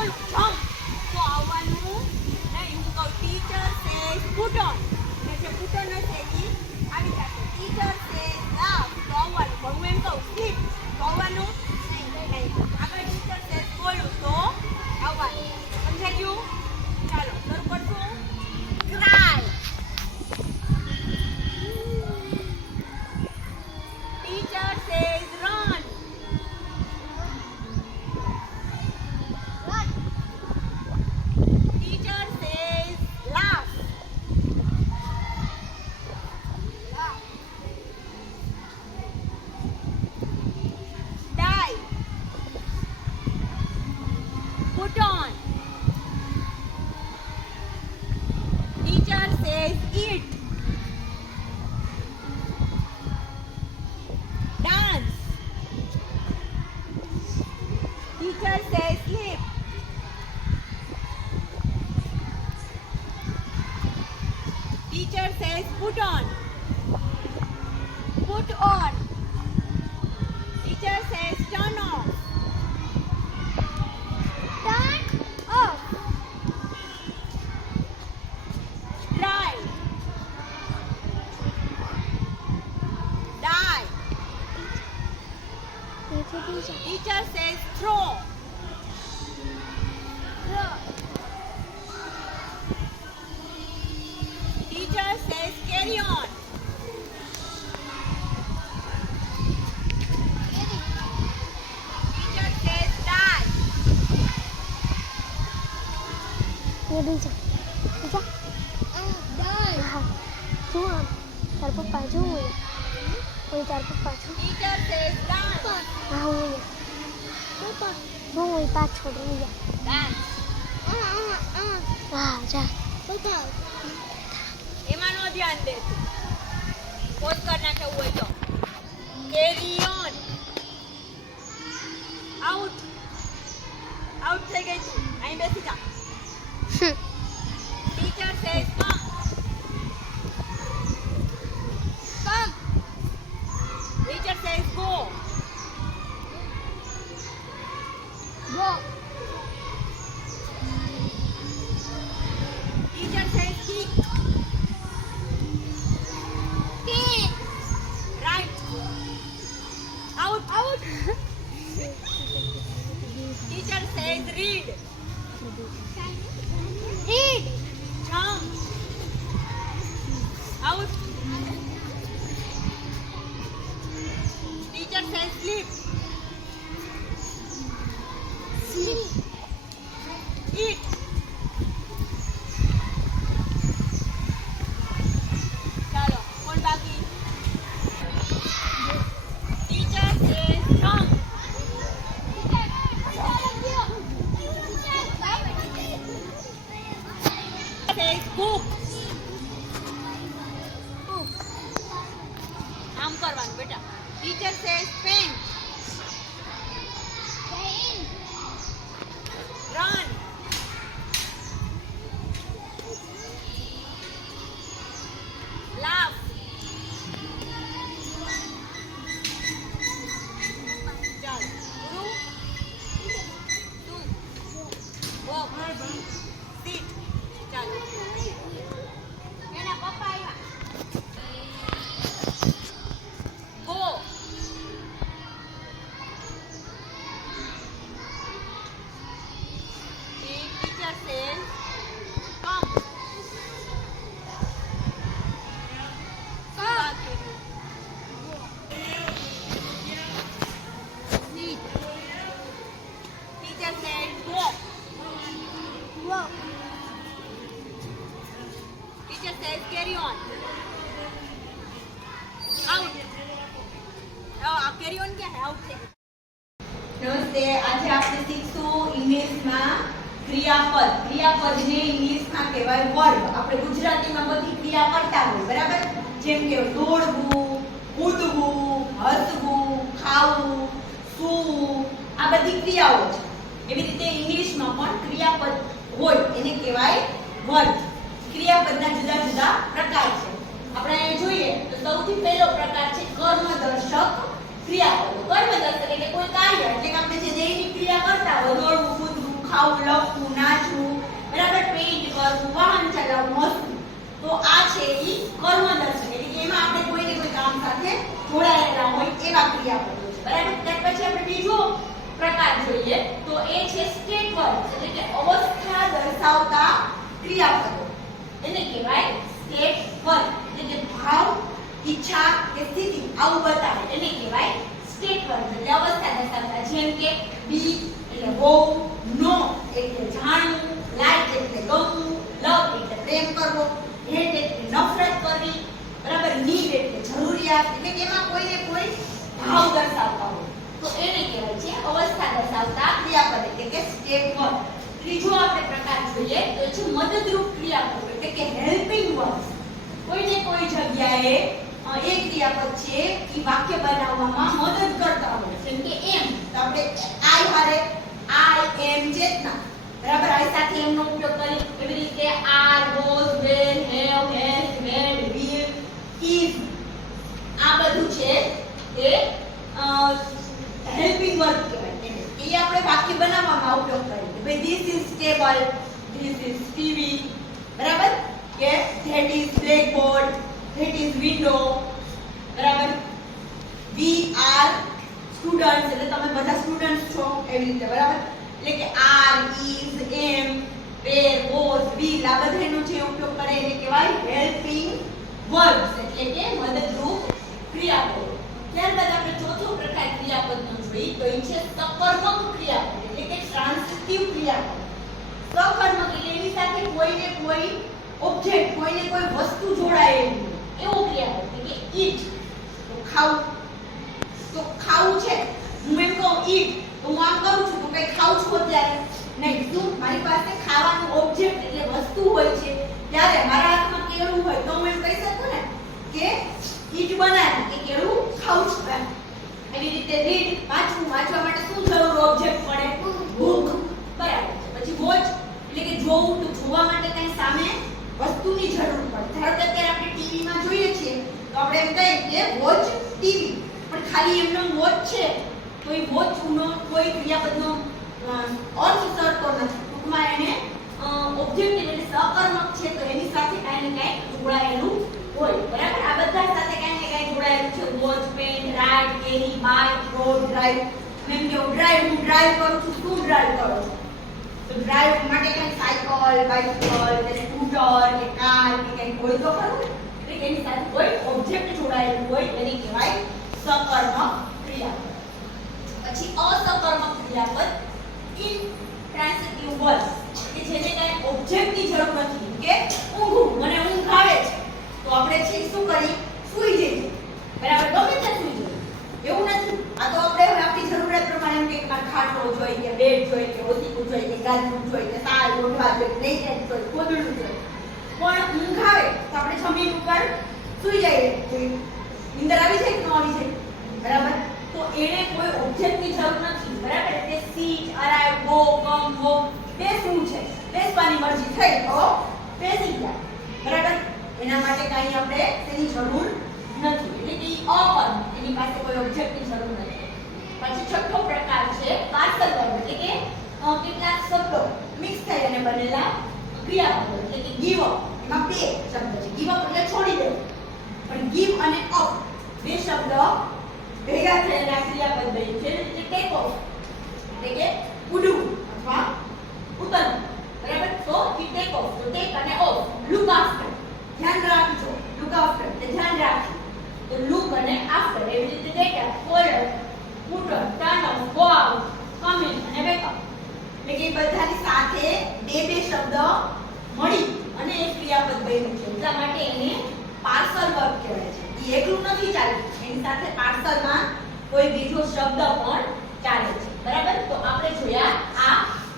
બોલું જમ્પ તો આવવાનું નહીં. હું કહું ટીચર સેઝ પુટ ઓન, ને જે પુટ ઓન હશે એ આવી જશે. ટીચર સેઝ લાવ તો આવવાનું. પણ હું એમ કહું સ્લીપ તો આવવાનું નહીં. આગળ ટીચર સેઝ બોલું તો આવવાનું. સમજાઈ ગયું? ચાલો શરૂ કરશું. Cry. Teacher says run. Teacher says laugh. Die. Put on. Teacher says eat. Dance. Teacher says sleep. Teacher says put on. Put on. Teacher says turn off. Turn off. Try. Die. Teacher says throw. Throw. Teacher says carry on. Teacher says die. ये बीजा बीजा हाँ क्यों आप तार पप्पा जो हुए वही तार पप्पा जो Teacher says dance. हाँ हुए पप्पा वो वही पाँच छोड़ रही है Dance. हाँ जा पप्पा એમાં નો ધ્યાન દે તું. પોઝ કર નાખે એવું હોય તો. Carry on. Out. Out થઈ ગઈ તું. અહીં બેસી જા. Teacher says come. Come. Teacher says go. Go. Teacher says kick. Kick. Right. Out. Out. Teacher says read. Read. Jump. Out. Teacher says sleep. Sleep. Eat. ચાલો કોણ બાકી? Teacher says jump. Says book. આમ કરવાનું બેટા. Teacher says pen. Run. Laugh. ચાલો ગુરુ તું walk sit ચાલો એના પપ્પા આવ્યા go the teacher says come sit teacher said walk walk teacher says carry on out carry on क्या है out से નમસ્તે આજે આપણે શીખશું ઇંગ્લિશમાં ક્રિયાપદ ક્રિયાપદને ઇંગ્લિશમાં કહેવાય વર્બ આપણે ગુજરાતીમાં બધી ક્રિયા કરતા હોય બરાબર જેમ કે દોડવું કૂદવું હસવું ખાવું સૂવું આ બધી ક્રિયાઓ છે એવી રીતે ઇંગ્લિશમાં પણ ક્રિયાપદ હોય એને કહેવાય વર્બ ક્રિયાપદના જુદા જુદા પ્રકાર છે આપણે અહીંયા જોઈએ તો સૌથી પહેલો પ્રકાર છે કર્મદર્શક ક્રિયાપદો કર્મદર્શક એટલે કોઈ કાર્ય એટલે કે આપણે જે દૈનિક ક્રિયા કરતા હોય દોડવું કૂદવું ખાવું, લખવું, નાચવું, બરાબર, પેઇન્ટ કરવું, વાહન ચલાવવું, હસવું. તો આ છે ઈ કર્મદર્શક, એટલે કે એમાં આપણે કોઈ ને કોઈ કામ સાથે જોડાયેલા હોય એવા ક્રિયાપદો છે, બરાબર. ત્યાર પછી આપણે બીજો પ્રકાર જોઈએ તો એ છે સ્ટેટ વર્બ, એટલે કે અવસ્થા દર્શાવતા ક્રિયાપદો. એને કહેવાય સ્ટેટ વર્બ, એટલે કે ભાવ, ઈચ્છા કે સ્થિતિ આવું બતાવે એને કહેવાય સ્ટેટ વર્બ, એટલે અવસ્થા દર્શાવતા. જેમ કે બી એટલે હોવું, નો એટલે જાણવું, લાઈક એટલે ગમવું, લવ એટલે પ્રેમ કરવો, હેટ એટલે નફરત કરવી, બરાબર, નીડ એટલે જરૂરિયાત, એટલે કે એમાં કોઈને કોઈ ભાવ દર્શાવતા હોય તો એને કહેવાય છે અવસ્થા દર્શાવતા ક્રિયાપદ, એટલે કે સ્ટેટ વર્બ. ત્રીજો આપણે પ્રકાર જોઈએ તો છે મદદરૂપ ક્રિયાપદ, એટલે કે હેલ્પિંગ વર્બ્સ. કોઈને કોઈ જગ્યાએ એ ક્રિયાપદ છે એ વાક્ય બનાવવામાં મદદ કરતા હોય. જેમ કે એમ, તો આપણે આઈ હારે આઈ એમ ચેતના, બરાબર, આઈ સાથે એમ નો ઉપયોગ કરી. એવી રીતે are, was, were, have, has, would, will, is, આ બધું છે એ હેલ્પિંગ વર્બ કહેવાય. એ આપણે વાક્ય બનાવવામાં ઉપયોગ કરીએ. ભાઈ this is table, this is TV, બરાબર, કે that is blackboard, that is window, બરાબર. વી આર સ્ટુડન્ટ્સ, એટલે તમે બધા સ્ટુડન્ટ્સ છો એવી રીતે, બરાબર. એટલે કે are, is, am, were, was, will આ બધાનો જે ઉપયોગ કરે એને કહેવાય હેલ્પિંગ વર્બ્સ, એટલે કે મદદરૂપ ક્રિયાપદો. ત્યારબાદ આપણે ચોથો પ્રકાર ક્રિયાપદનો જોઈએ તો એ છે સકર્મક ક્રિયાપદ, એટલે કે ટ્રાન્સિટિવ ક્રિયાપદ. સકર્મક એટલે એની સાથે કોઈને કોઈ ઓબ્જેક્ટ, કોઈને કોઈ વસ્તુ જોડાયેલી એવું ક્રિયાપદ, એટલે કે ઈટ, તો ખાવું. તો ખાવું છે, હું એમ કહું ઈટ તો હું આમ કરું છું તો કઈ ખાઉં છું અત્યારે નહીં. શું મારી પાસે ખાવાનું ઓબ્જેક્ટ એટલે વસ્તુ હોય છે ત્યારે મારા હાથમાં કેળું હોય તો હું એમ કહી શકું ને કે ઈટ બનાવી, કે કેળું ખાઉં છું એમ. એવી રીતે રીડ, વાંચવું, વાંચવા માટે શું જરૂર ઓબ્જેક્ટ પડે? બુક, બરાબર. પછી વોચ એટલે કે જોવું, તો જોવા માટે કઈ સામે વસ્તુની જરૂર પડે. ધારો કે અત્યારે આપણે ટીવીમાં જોઈએ છીએ તો આપણે એમ કહીએ કે વોચ ટીવી, પણ ખાલી એમનો વોચ છે તો એ વોચ નો કોઈ ક્રિયાપદનો અર્થ સરતો નથી. ટૂંકમાં એને ઓબ્જેક્ટ એટલે સકર્મક છે તો એની સાથે કાંઈ ને કાંઈ જોડાયેલું હોય, બરાબર. આ બધા સાથે કાંઈ ને કાંઈ જોડાયેલું છે. વોચ, પેન, રાઇડ, કેરી, બાઇક, રોડ, ડ્રાઈવ. એમ કે હું ડ્રાઈવ કરું છું, શું ડ્રાઈવ કરો છો? તો ડ્રાઈવ માટે કઈ સાયકલ, બાઇસિકલ કે સ્કૂટર કે કાર કે કઈ હોય તો ખરું ને, એટલે એની સાથે કોઈ ઓબ્જેક્ટ જોડાયેલું હોય એને કહેવાય સકર્મક ક્રિયાપદ. પછી અસકર્મક ક્રિયાપદ ઇન્ટ્રાન્સિટિવ વર્બ્સ, કે જેને કઈ ઓબ્જેક્ટની જરૂર નથી. કે ઊંઘવું, મને ઊંઘ આવે છે તો આપણે છે શું કરી? સૂઈ જઈએ, બરાબર, ગમે ત્યાં સૂઈ જઈએ એવું નથી. આ તો આપણે હવે આપણી જરૂરિયાત પ્રમાણે કે ખાટલો જોઈએ કે બેડ જોઈએ કે ઓસીકું જોઈએ કે ગાદલું જોઈએ કે સાલ ઓઢવા જોઈએ, બ્લેન્કેટ જોઈએ, ગોદડું જોઈએ, પણ ઊંઘ આવે તો આપણે જમીન ઉપર સૂઈ જઈએ. નીંદર આવી જાય કે ન આવી જાય, બરાબર. તો એને કોઈ ઓબ્જેક્ટની જરૂર નથી, બરાબર. એટલે સીટ, અરાઇવ, ગો, કમ, વોક, બેસવું છે, બેસવાની મરજી થઈ તો બેસી ગયા, બરાબર. એના માટે કાંઈ આપણે તેની જરૂર નથી, એટલે કે અકર્મ, એની પાસે કોઈ ઓબ્જેક્ટની જરૂર નથી. પછી છઠ્ઠો પ્રકાર છે પાર્સલ વર્બ, એટલે કે કેટલાક શબ્દો મિક્સ થઈ અને બનેલા ક્રિયાપદો, એટલે કે ગીવ અપ. એમાં બે શબ્દ છે. ગીવ અપ એટલે છોડી દેવું, પણ ગીવ અને અપ બે શબ્દ ભેગા થયેલા ક્રિયાપદ બને છે. એટલે ટેક ઓફ એટલે કે ઉડવું અથવા ઉતરવું, બરાબર. તો ટેક ઓફ, તો ટેક અને ઓફ. લુક આફ્ટર, ધ્યાન રાખજો, લુક આફ્ટર એટલે ધ્યાન રાખજો, તો લુક અને આફ્ટર. એવી રીતે data, forward, put on, turn off, go out, come in અને વેક અપ. એટલે કે બધાની સાથે બે શબ્દ મળી અને એક ક્રિયાપદ બન્યું છે, એટલા માટે એને પાર્સલ વર્બ કહેવાય છે. એ એકલું નથી ચાલતું, એની સાથે પાર્સલમાં કોઈ બીજો શબ્દ પણ ચાલે છે, બરાબર. તો આપણે જોયા આ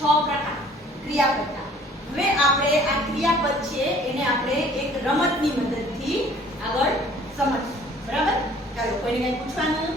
6 પ્રકાર ક્રિયાપદના. હવે આપણે આ ક્રિયાપદ છે એને આપણે એક રમતની મદદથી આગળ સમજીશું, બરાબર. ચાલો, કોઈને કંઈ પૂછવાનું?